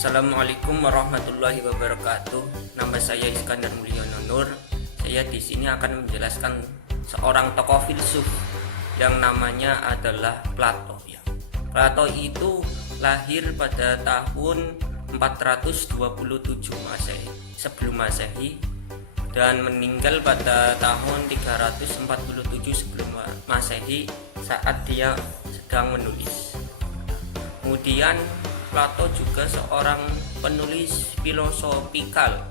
Assalamualaikum warahmatullahi wabarakatuh. Nama saya Iskandar Mulyono Nur. Saya di sini akan menjelaskan seorang tokoh filsuf yang namanya adalah Plato. Plato itu lahir pada tahun 427 Masehi, sebelum Masehi, dan meninggal pada tahun 347 sebelum Masehi saat dia sedang menulis. Kemudian Plato juga seorang penulis filosofikal,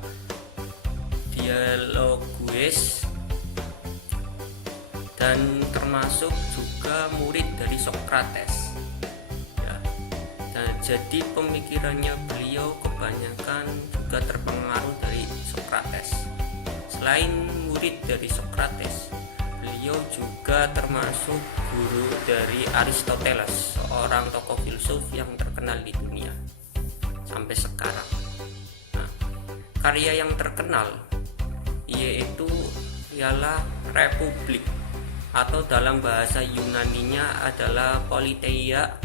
dialogues, dan termasuk juga murid dari Socrates. Jadi pemikirannya beliau kebanyakan juga terpengaruh dari Socrates. Selain murid dari Socrates, beliau juga termasuk guru dari Aristoteles, seorang tokoh filsuf yang terkenal di dunia sampai sekarang. Karya yang terkenal yaitu ialah Republik, atau dalam bahasa Yunaninya adalah Politeia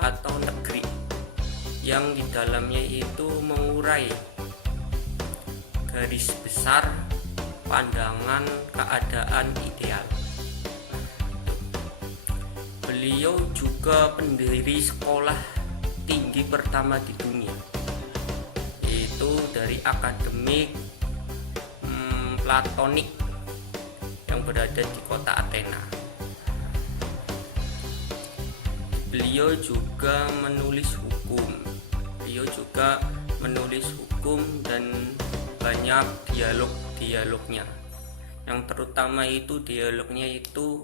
atau negeri, yang di dalamnya itu mengurai garis besar pandangan keadaan ideal. Beliau juga pendiri sekolah tinggi pertama di dunia, yaitu dari akademik Platonik yang berada di kota Athena. Beliau juga menulis hukum dan banyak dialognya, yang terutama itu dialognya itu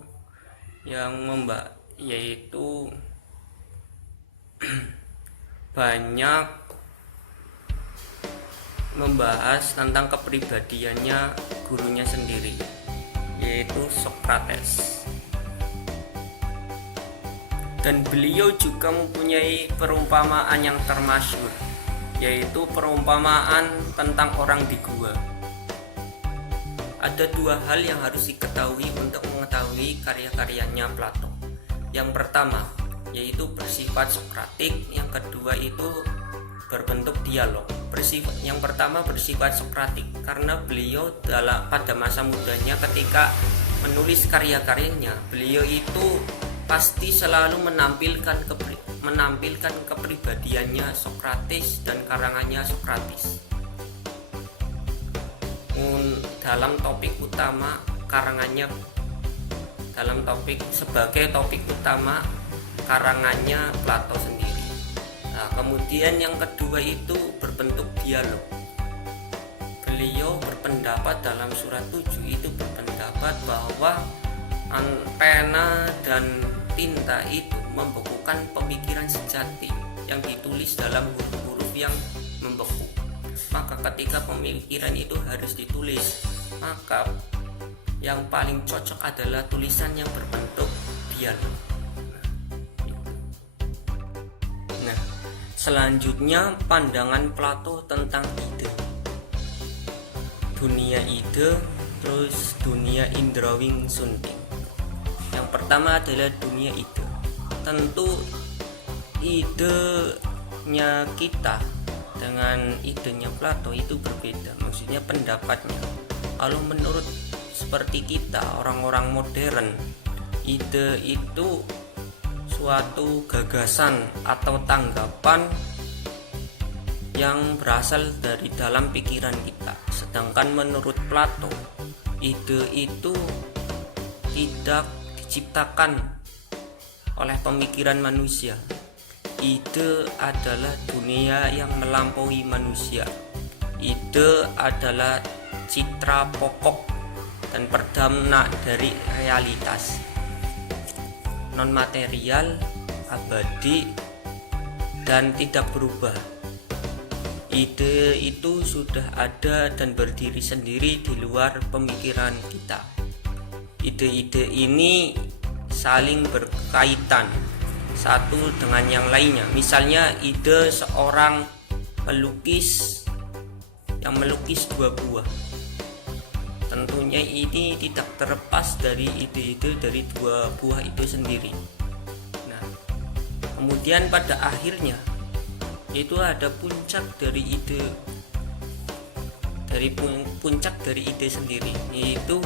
yaitu banyak membahas tentang kepribadiannya gurunya sendiri, yaitu Socrates. Dan beliau juga mempunyai perumpamaan yang termasyhur, yaitu perumpamaan tentang orang di gua. Ada dua hal yang harus diketahui untuk mengetahui karya-karyanya Plato. Yang pertama yaitu bersifat sokratik, yang kedua itu berbentuk dialog. Yang pertama bersifat sokratik karena beliau pada masa mudanya ketika menulis karya-karyanya, beliau itu pasti selalu menampilkan kepribadiannya Sokrates dan karangannya Sokrates. Dalam topik utama karangannya, sebagai topik utama karangannya Plato sendiri. Kemudian yang kedua itu berbentuk dialog. Beliau berpendapat dalam surat 7 itu berpendapat bahwa pena dan tinta itu membekukan pemikiran sejati yang ditulis dalam huruf-huruf yang membeku. Maka ketika pemikiran itu harus ditulis, maka yang paling cocok adalah tulisan yang berbentuk dialog. Nah, selanjutnya pandangan Plato tentang ide. Dunia ide, terus dunia indrawing sunting. Yang pertama adalah dunia ide. Tentu idenya kita dengan idenya Plato itu berbeda, maksudnya pendapatnya. Kalau menurut seperti kita orang-orang modern, ide itu suatu gagasan atau tanggapan yang berasal dari dalam pikiran kita. Sedangkan menurut Plato, ide itu tidak diciptakan oleh pemikiran manusia. Ide adalah dunia yang melampaui manusia. Ide adalah citra pokok dan perdana dari realitas non material, abadi, dan tidak berubah. Ide itu sudah ada dan berdiri sendiri di luar pemikiran kita. ide-ide ini saling berkaitan satu dengan yang lainnya. Misalnya ide seorang pelukis yang melukis dua buah, tentunya ini tidak terlepas dari ide-ide dari dua buah itu sendiri. Nah, kemudian pada akhirnya itu ada puncak dari ide, puncak dari ide sendiri, yaitu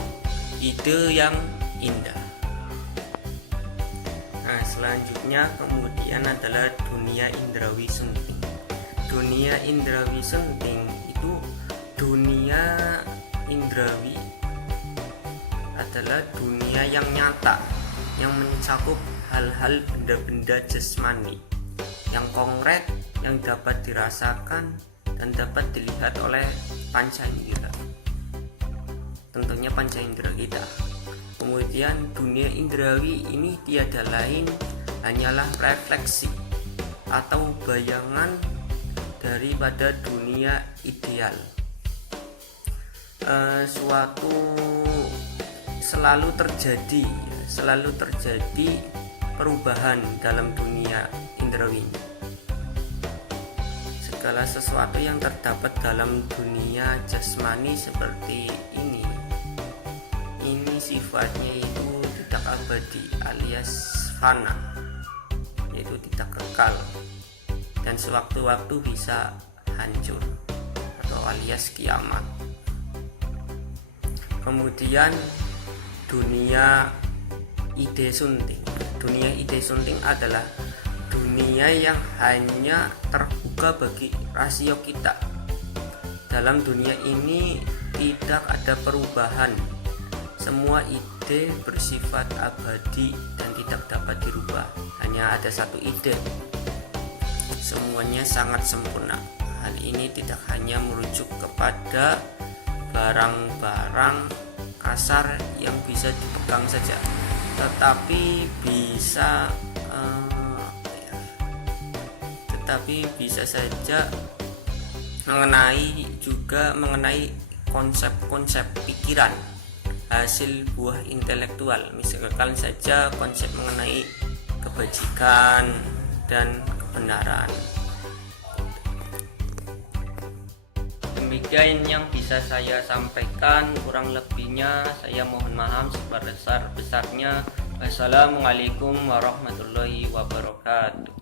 ide yang indah. Nah, selanjutnya kemudian adalah dunia indrawi sunting. Dunia indrawi sunting itu dunia indrawi adalah dunia yang nyata, yang mencakup hal-hal benda-benda jasmani yang konkret, yang dapat dirasakan dan dapat dilihat oleh panca indera, tentunya panca indera kita. Kemudian dunia indrawi ini tiada lain hanyalah refleksi atau bayangan daripada dunia ideal. Suatu selalu terjadi perubahan dalam dunia indrawi. Segala sesuatu yang terdapat dalam dunia jasmani seperti ini sifatnya itu tidak abadi alias fana, yaitu tidak kekal dan sewaktu-waktu bisa hancur atau alias kiamat. Kemudian dunia ide sunting. Dunia ide sunting adalah dunia yang hanya terbuka bagi rasio kita. Dalam dunia ini tidak ada perubahan. Semua ide bersifat abadi dan tidak dapat dirubah. Hanya ada satu ide. Semuanya sangat sempurna. Hal ini tidak hanya merujuk kepada barang-barang kasar yang bisa dipegang saja, tetapi bisa saja mengenai konsep-konsep pikiran hasil buah intelektual, misalkan saja konsep mengenai kebajikan dan kebenaran. Demikian yang bisa saya sampaikan, kurang lebihnya saya mohon maaf sebesar-besarnya. Wassalamualaikum warahmatullahi wabarakatuh.